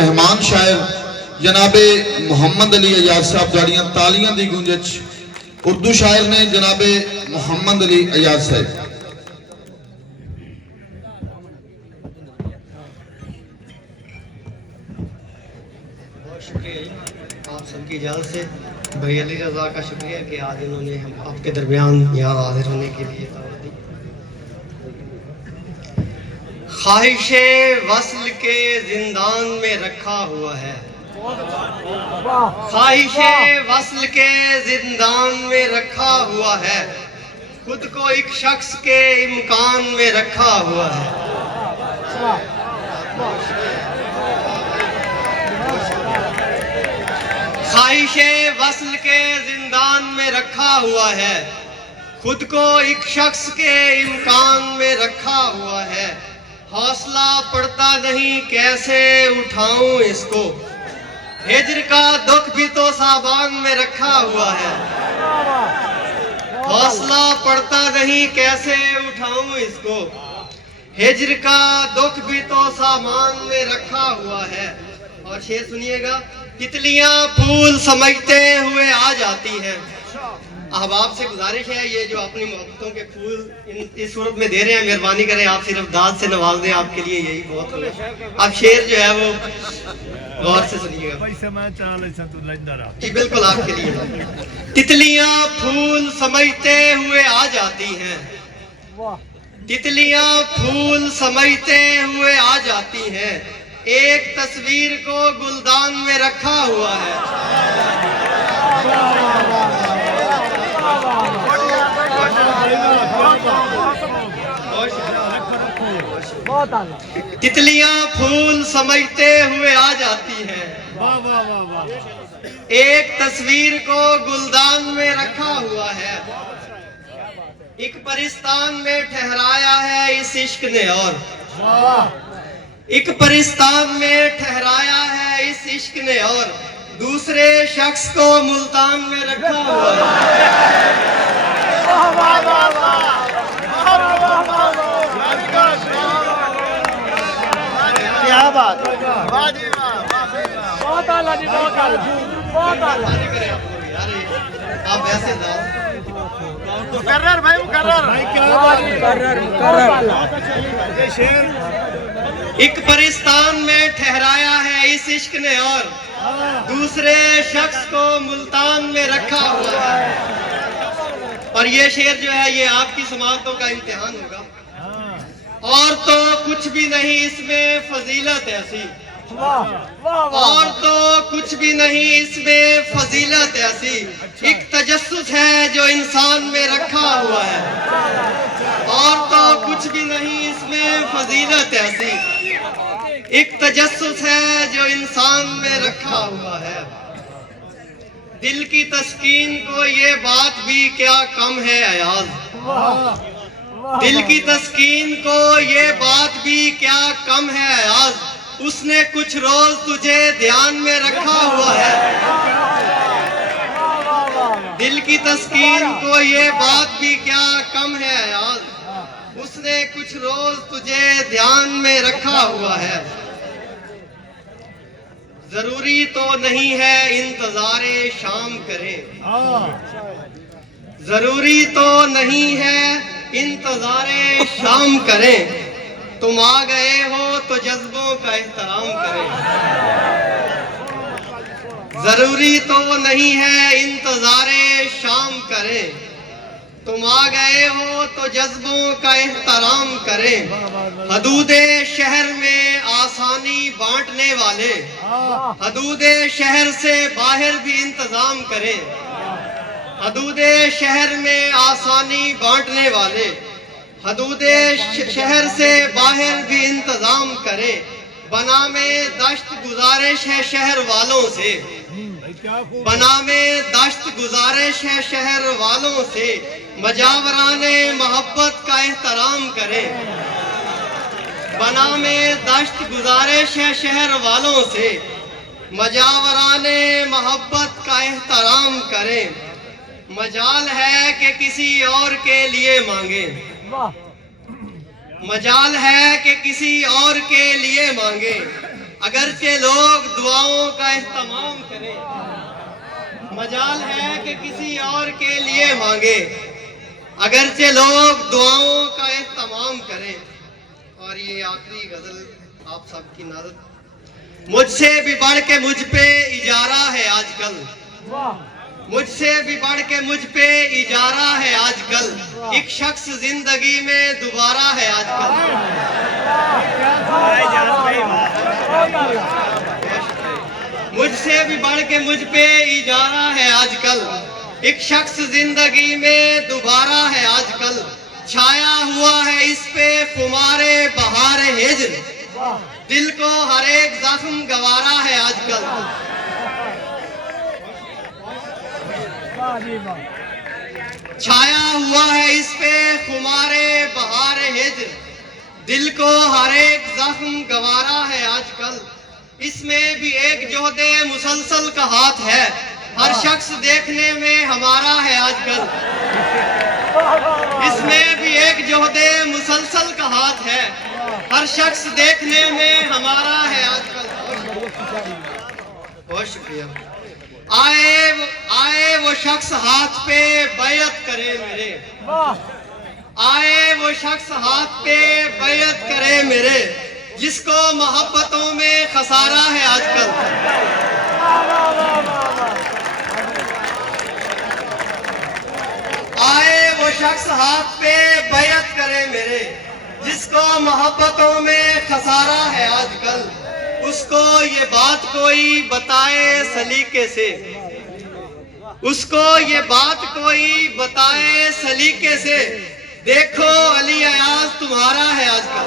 मेहमान शायर जनाबे मोहम्मद अली अयाज साहब जाड़ियां तालियां दी गूंज च उर्दू शायर ने जनाबे मोहम्मद अली अयाज साहब। बहुत शुक्रिया जी, आप सबकी इजाज़त से भाई अली रज़ा का शुक्रिया कि आज इन्होंने हम आपके दरमियान यहाँ हाजिर होने के लिए दावत दी। ख्वाहिशे वस्ल के जिंदान में रखा हुआ है, ख्वाहिशे वस्ल के जिंदान में रखा हुआ है, खुद को एक शख्स के इम्कान में रखा हुआ है। ख्वाहिशे वस्ल के जिंदान में रखा हुआ है, खुद को एक शख्स के इम्कान में रखा हुआ है। हौसला पड़ता नहीं कैसे उठाऊं इसको, हिज्र का दुख भी तो सामान में रखा हुआ है। हौसला पड़ता नहीं कैसे उठाऊं इसको, हिज्र का दुख भी तो सामान में रखा हुआ है। और शेर सुनिएगा, तितलियां फूल समझते हुए आ जाती हैं। अहबाब से गुजारिश है, ये जो अपनी मोहब्बतों के फूल इस सूरत में दे रहे हैं, मेहरबानी करें आप सिर्फ दाद से नवाज दें, आपके लिए यही बहुत है। अब शेर जो है वो गौर से सुनिएगा, बिल्कुल आपके लिए। तितलियां फूल समझते हुए आ जाती हैं, तितलियां फूल समझते हुए आ जाती हैं, एक तस्वीर को गुलदान में रखा हुआ है। तितलियां फूल समझते हुए आ जाती हैं, एक तस्वीर को गुलदान में रखा हुआ है। एक परिस्तान में ठहराया है इस इश्क ने, और एक परिस्तान में ठहराया है इस इश्क ने, और दूसरे शख्स को मुल्तान में रखा हुआ है। क्या बात, बहुत आला जी, बहुत आला, बहुत आला। आप ऐसे मुकर्रर भाई, मुकर्रर भाई, ये शेर। एक परिस्तान में ठहराया है इस इश्क ने, और दूसरे शख्स को मुल्तान में रखा हुआ है। और ये शेर जो है ये आपकी समाअतों का इम्तिहान होगा। और तो कुछ भी नहीं इसमें फजीलत ऐसी, और तो कुछ भी नहीं इसमें फजीलत ऐसी, एक तजस्सुस है जो इंसान में रखा हुआ है। और तो कुछ भी नहीं इसमें फजीलत ऐसी, एक तजस्सुस है जो इंसान में रखा हुआ है। दिल की तस्कीन को ये बात भी क्या कम है अयाज, दिल की तस्कीन को ये बात भी क्या कम है अयाज, उसने कुछ रोज तुझे ध्यान में रखा हुआ है। दिल की तस्कीन को ये बात भी क्या कम है अयाज, उसने कुछ रोज तुझे ध्यान में रखा हुआ है। जरूरी तो नहीं है इंतजारे शाम करें, जरूरी तो नहीं है इंतजारे शाम करें, तुम आ गए हो तो जज्बों का एहतराम करें। जरूरी तो नहीं है इंतजारे शाम करें, तुम आ गए हो तो जज्बों का एहतराम करें। हदूदे शहर में आसानी बांटने वाले, हदूदे शहर से बाहर भी इंतजाम करें। हदूदे शहर में आसानी बांटने वाले, हदूदे शहर से बाहर भी इंतजाम करें। बना में दश्त गुजारिश है शहर वालों से, बना में दश्त गुजारिश है शहर वालों से, मजावराने मोहब्बत का एहतराम करें। बना में दश्त गुजारिश है शहर वालों से, मजावराने मोहब्बत का एहतराम करें। मजाल है कि किसी और के लिए मांगे, मजाल है कि किसी और के लिए मांगे, अगरचे लोग दुआओं का एहतमाम करें, मजाल है कि किसी और के लिए मांगे। अगरचे लोग दुआओं का एहतमाम करें। और ये आखिरी गजल आप सबकी नजर। मुझसे भी बढ़ के मुझ पे इजारा है आजकल, मुझसे भी बढ़ के मुझ पे इजारा है आजकल। एक शख्स जिंदगी में दोबारा है आजकल। मुझसे भी बढ़ के मुझ पे इजारा है आजकल। एक शख्स जिंदगी में दोबारा है आजकल। छाया हुआ है इस पे खुमारे बहार हिज्र, दिल को हर एक जख्म गवारा है आजकल। छाया हुआ है इस पे खुमारे बहार हिज्र, दिल को हर एक जख्म गवारा है आजकल। इसमें भी एक जोहदे मुसलसल का हाथ है, हर शख्स देखने में हमारा है आजकल। इसमें भी एक जोहदे मुसलसल का हाथ है, हर शख्स देखने में हमारा है आजकल। बहुत शुक्रिया। आए वो शख्स हाथ पे बैयत करे मेरे, आए वो शख्स हाथ पे बैयत करे मेरे, जिसको मोहब्बतों में खसारा है आजकल। आए वो शख्स हाथ पे बैयत करे मेरे, जिसको मोहब्बतों में खसारा है आजकल। उसको ये बात कोई बताए सलीके से, उसको ये बात कोई बताए सलीके से, देखो अली अयाज तुम्हारा है आजकल।